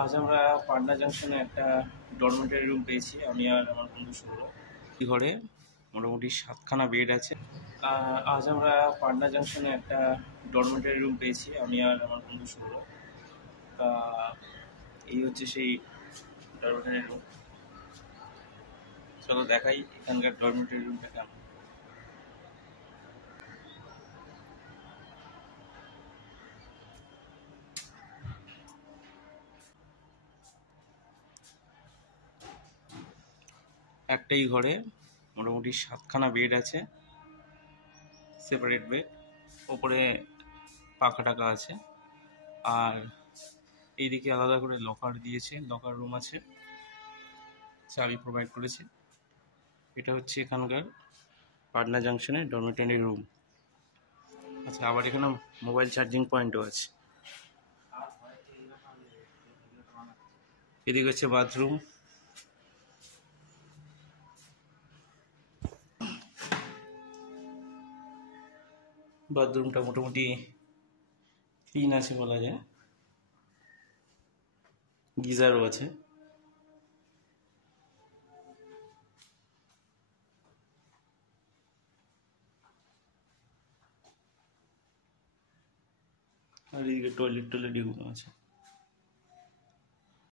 আজ আমরা পাটনা জাংশনে একটা ডরমেটরি রুম পেয়েছি, আমি আর আমার বন্ধু শুভ্র। এই ঘরে মোটামুটি 7খানা বেড আছে। আজ আমরা পাটনা জাংশনে একটা ডরমেটরি রুম পেয়েছি, আমি আর আমার বন্ধু শুভ্র। আহ, এই হচ্ছে সেই ডরমেটরি রুম। চলো দেখাই এখানকার ডরমেটরি রুমটা কেমন। একটাই ঘরে মোটামুটি 7খানা বেড আছে, সেপারেট বেড। ওপরে পাখা টাকা আছে, আর এইদিকে আলাদা করে লকার দিয়েছে, লকার রুম আছে, চাবি প্রোভাইড করেছে। এটা হচ্ছে এখানকার পাটনা জাংশনের ডরমেটরি রুম। আচ্ছা, আবার এখানে মোবাইল চার্জিং পয়েন্টও আছে। এদিকে হচ্ছে বাথরুম। বাথরুমটা মোটামুটি ক্লিন আছে বলা যায়, গিজারও আছে। আর এদিকে টয়লেট এগুলো আছে।